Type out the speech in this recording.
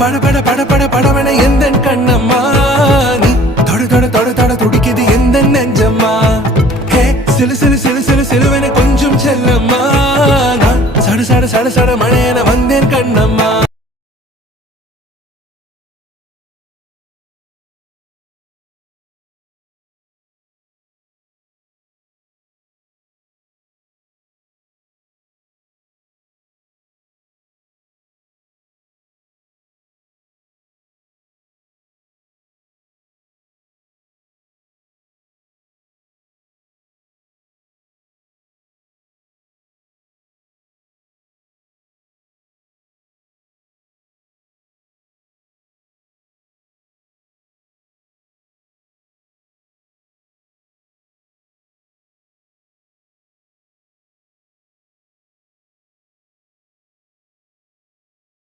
பட பட பட பட படவன எந்த கண்ணம்மா நீ தொட தொட தொட தொட துடிக்குது எந்த நெஞ்சம்மா சிலு சிலு சிலு சிலு சிலுவன கொஞ்சம் செல்லம்மா நான் சட சட சட மழையன வந்தேன் கண்ணம்மா